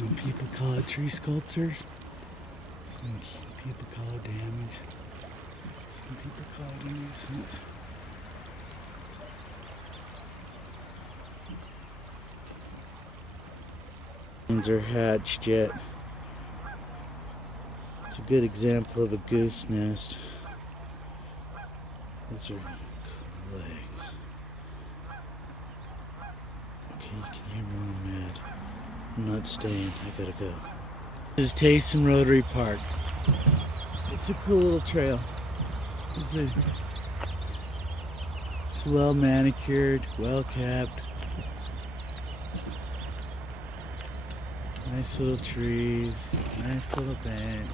Some people call it tree sculptures. Some people call it damage. Some people call it nuisance. Ones are hatched yet. It's a good example of a goose nest. These are legs. Okay, you can hear me, I'm mad. I'm not staying, I gotta go. This is Taysom Rotary Park. It's a cool little trail. It's well manicured, well kept. Nice little trees, nice little bench.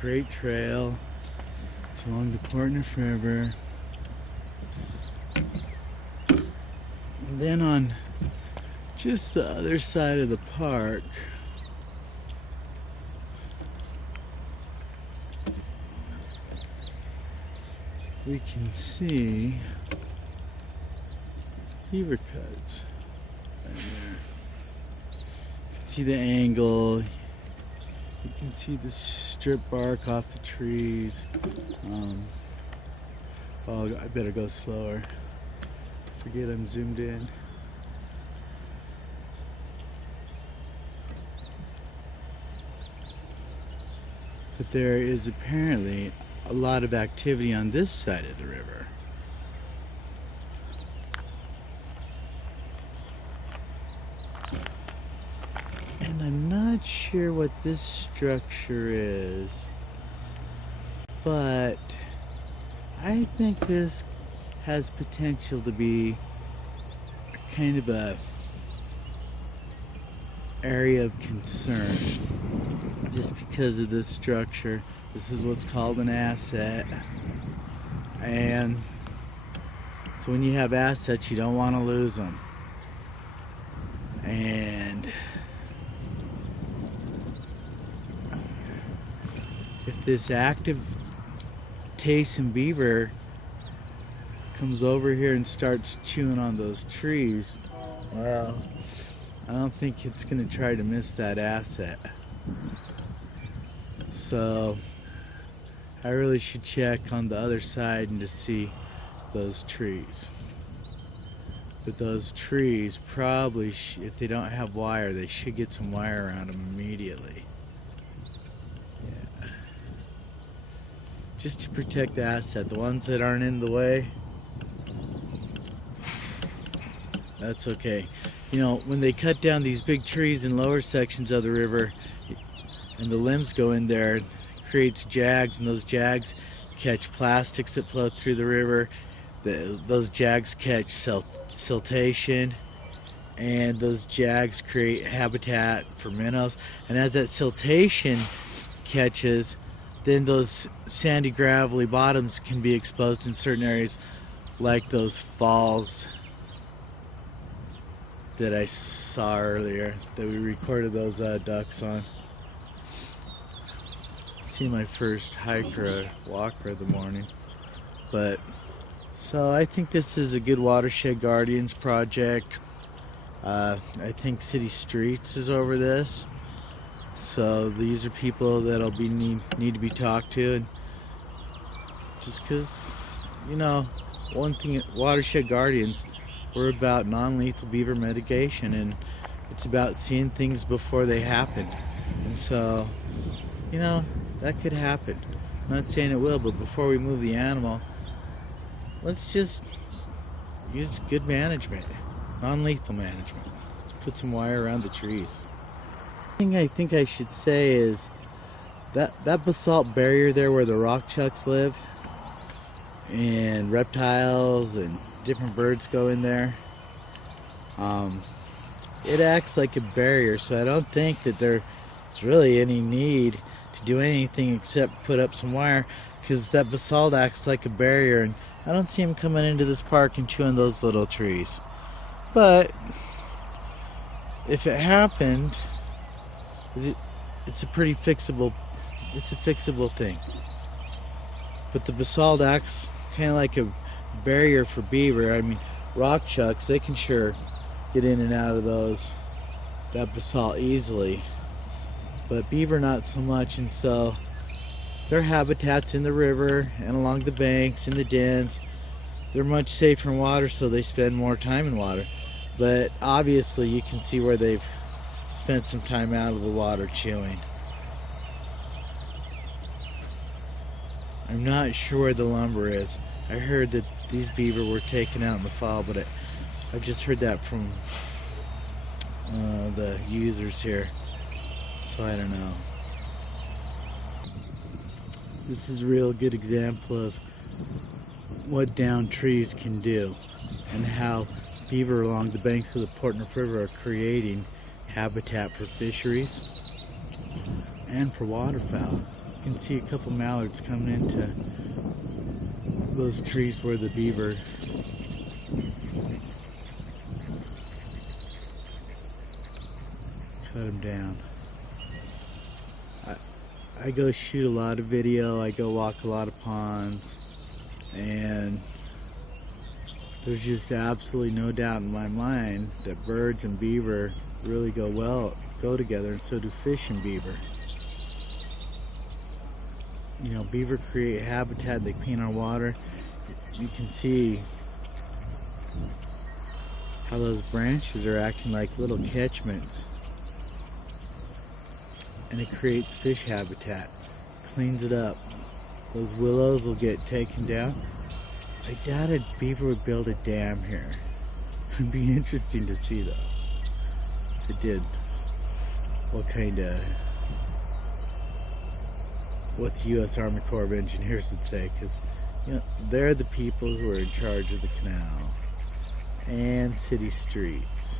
Great trail. It's along the Portnuef River. And then on just the other side of the park, we can see beaver cuts. Right there. You can see the angle. You can see the strip bark off the trees. Oh, I better go slower. Forget I'm zoomed in. But there is apparently a lot of activity on this side of the river. And I'm not sure what this structure is, but I think this has potential to be kind of a area of concern just because of this structure. This is what's called an asset, and so when you have assets you don't want to lose them. And if this active Taysom beaver comes over here and starts chewing on those trees, well, I don't think it's going to try to miss that asset. So I really should check on the other side and just see those trees. But those trees probably, if they don't have wire, they should get some wire around them immediately. Yeah. Just to protect the asset. The ones that aren't in the way, that's okay. You know, when they cut down these big trees in lower sections of the river and the limbs go in there, it creates jags, and those jags catch plastics that flow through the river. Those jags catch siltation, and those jags create habitat for minnows. And as that siltation catches, then those sandy, gravelly bottoms can be exposed in certain areas, like those falls that I saw earlier, that we recorded those ducks on. See my first hiker or walker of the morning. But so I think this is a good watershed guardians project. I think City Streets is over this. So these are people that'll be need to be talked to, and just because, you know, one thing, watershed guardians, we're about non-lethal beaver mitigation, and it's about seeing things before they happen. And so, you know, that could happen. I'm not saying it will, but before we move the animal, let's just use good management, non-lethal management. Let's put some wire around the trees. The thing I think I should say is that basalt barrier there where the rock chucks live, and reptiles and different birds go in there, it acts like a barrier, so I don't think that there's really any need to do anything except put up some wire, because that basalt acts like a barrier, and I don't see them coming into this park and chewing those little trees. But if it happened, it's a pretty fixable thing. But the basalt acts kind of like a barrier for beaver. I mean, rock chucks, they can sure get in and out of those. that basalt easily. But beaver not so much, and so their habitats in the river and along the banks, in the dens, they're much safer in water, so they spend more time in water. But obviously you can see where they've spent some time out of the water chewing. I'm not sure where the lumber is. I heard that these beaver were taken out in the fall, but I've just heard that from the users here, so I don't know. This is a real good example of what downed trees can do, and how beaver along the banks of the Portnuef River are creating habitat for fisheries and for waterfowl. You can see a couple mallards coming into those trees where the beaver cut them down. I go shoot a lot of video, I go walk a lot of ponds, and there's just absolutely no doubt in my mind that birds and beaver really go together, and so do fish and beaver. You know, beaver create habitat, they clean our water. You can see how those branches are acting like little catchments, and it creates fish habitat, cleans it up. Those willows will get taken down. I doubted beaver would build a dam here. It'd be interesting to see though, if it did, what the U.S. Army Corps of Engineers would say, because you know, they're the people who are in charge of the canal and city streets.